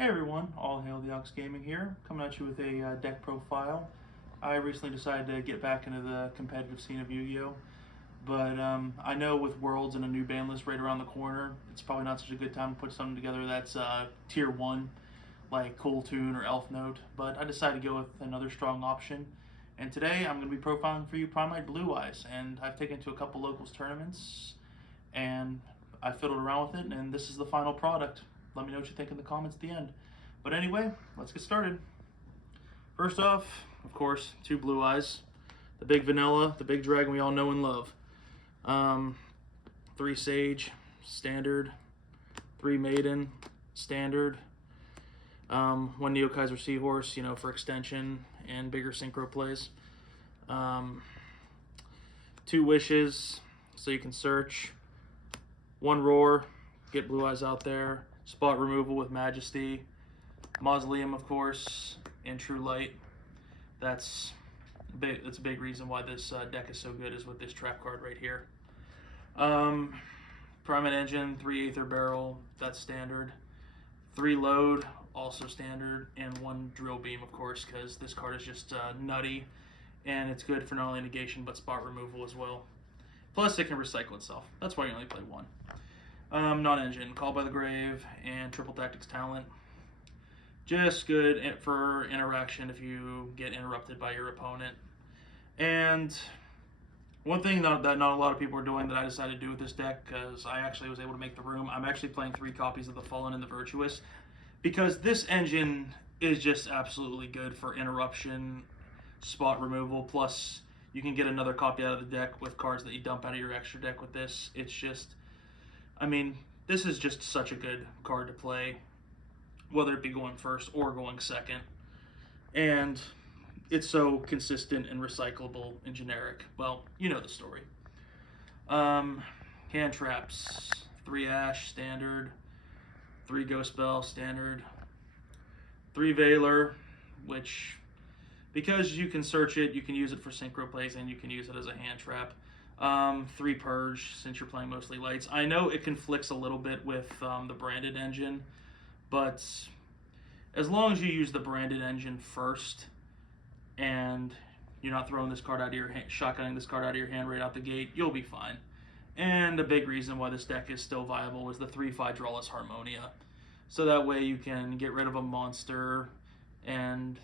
Hey everyone, All Hail the Ox Gaming here, coming at you with a deck profile. I recently decided to get back into the competitive scene of Yu-Gi-Oh! But I know with Worlds and a new ban list right around the corner, it's probably not such a good time to put something together that's tier 1, like Cool Tune or Elf Note, but I decided to go with another strong option. And today I'm going to be profiling for you Primite Blue-Eyes, and I've taken it to a couple locals tournaments, and I fiddled around with it, and this is the final product. Let me know what you think in the comments at the end. But anyway, let's get started. First off, of course, 2 Blue Eyes. The big vanilla, the big dragon we all know and love. 3 Sage, standard. 3 Maiden, standard. 1 Neo Kaiser Seahorse, for extension and bigger synchro plays. 2 Wishes, so you can search. 1 Roar, get Blue Eyes out there. Spot removal with Majesty. Mausoleum, of course, and True Light. That's a big reason why this deck is so good, is with this trap card right here. Primate Engine, 3 Aether Barrel, that's standard. 3 Load, also standard, and 1 Drill Beam, of course, because this card is just nutty, and it's good for not only negation but spot removal as well. Plus, it can recycle itself. That's why you only play 1. Non-engine, Call by the Grave, and Triple Tactics Talent. Just good for interaction if you get interrupted by your opponent. And one thing that not a lot of people are doing that I decided to do with this deck, because I actually was able to make the room, I'm actually playing 3 copies of the Fallen and the Virtuous, because this engine is just absolutely good for interruption, spot removal, plus you can get another copy out of the deck with cards that you dump out of your extra deck with this. It's just, this is just such a good card to play, whether it be going first or going second. And it's so consistent and recyclable and generic. Well, you know the story. Hand traps, 3 Ash, standard. 3 Ghost Bell, standard. 3 Veiler, which, because you can search it, you can use it for synchro plays and you can use it as a hand trap. 3 Purge, since you're playing mostly lights. I know it conflicts a little bit with the branded engine, but as long as you use the branded engine first and you're not throwing this card out of your hand, shotgunning this card out of your hand right out the gate, you'll be fine. And a big reason why this deck is still viable is the 3 Phydralis Harmonia. So that way you can get rid of a monster and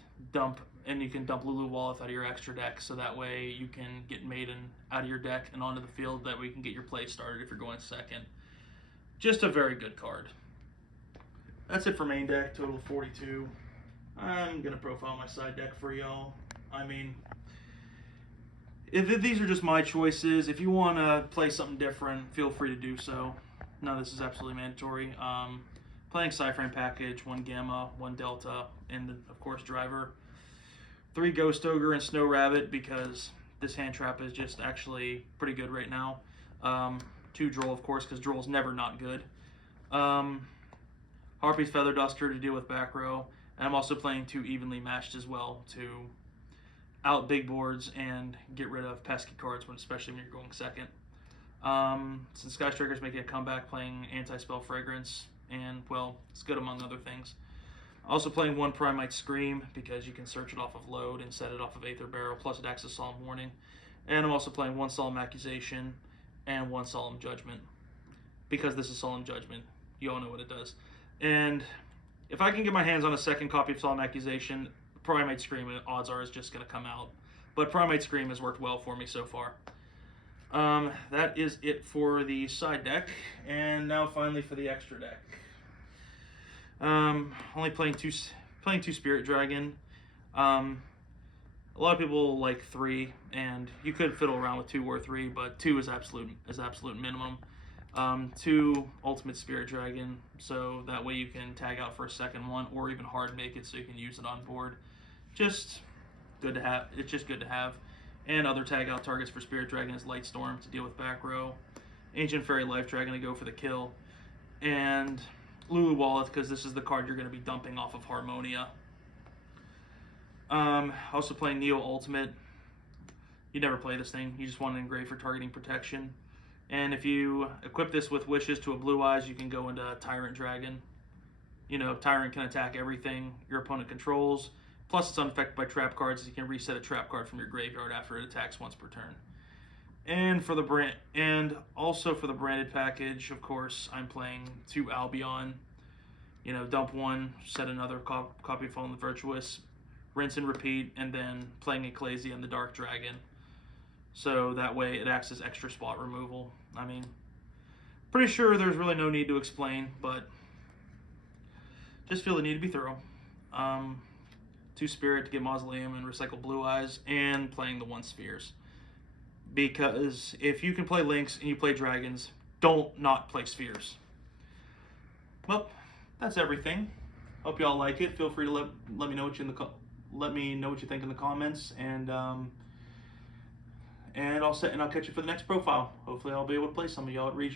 you can dump Lulu Walleth out of your extra deck, so that way you can get Maiden out of your deck and onto the field. That way you can get your play started if you're going second. Just a very good card. That's it for main deck, total 42. I'm going to profile my side deck for y'all. These are just my choices. If you want to play something different, feel free to do so. No, this is absolutely mandatory. Playing Cyframe Package, 1 Gamma, 1 Delta, and of course Driver. 3 Ghost Ogre and Snow Rabbit, because this hand trap is just actually pretty good right now. 2 Droll, of course, because Droll's never not good. Harpy's Feather Duster to deal with back row. And I'm also playing 2 Evenly Matched as well to out big boards and get rid of pesky cards, especially when you're going second. Since Sky Striker's making a comeback, playing Anti-Spell Fragrance, and, well, it's good among other things. Also playing 1 Primite Scream, because you can search it off of Load and set it off of Aether Barrel, plus it acts as Solemn Warning. And I'm also playing 1 Solemn Accusation and 1 Solemn Judgment, because this is Solemn Judgment. You all know what it does. And if I can get my hands on a second copy of Solemn Accusation, Primite Scream, odds are, is just going to come out. But Primite Scream has worked well for me so far. That is it for the side deck, and now finally for the extra deck. Only playing two Spirit Dragon. A lot of people like 3, and you could fiddle around with 2 or 3, but 2 is absolute minimum. 2 Ultimate Spirit Dragon, so that way you can tag out for a second one, or even hard make it so you can use it on board. Just good to have. It's just good to have. And other tag out targets for Spirit Dragon is Light Storm to deal with back row, Ancient Fairy Life Dragon to go for the kill, and Lulu Walleth, because this is the card you're going to be dumping off of Harmonia. Also playing Neo Ultimate. You never play this thing. You just want an engrave for targeting protection. And if you equip this with Wishes to a Blue Eyes, you can go into Tyrant Dragon. You know, Tyrant can attack everything your opponent controls. Plus, it's unaffected by trap cards. You can reset a trap card from your graveyard after it attacks once per turn. And for the also for the branded package, of course, I'm playing 2 Albion. You know, dump 1, set another copy of Fallen the Virtuous, rinse and repeat, and then playing Ecclesia and the Dark Dragon. So that way it acts as extra spot removal. I mean, pretty sure there's really no need to explain, but just feel the need to be thorough. 2 Spirit to get Mausoleum and recycle Blue-Eyes, and playing the 1 Spheres. Because if you can play Lynx and you play Dragons, don't not play Spheres. Well, that's everything. Hope y'all like it. Feel free to let me know what you think in the comments, and I'll catch you for the next profile. Hopefully, I'll be able to play some of y'all at Region.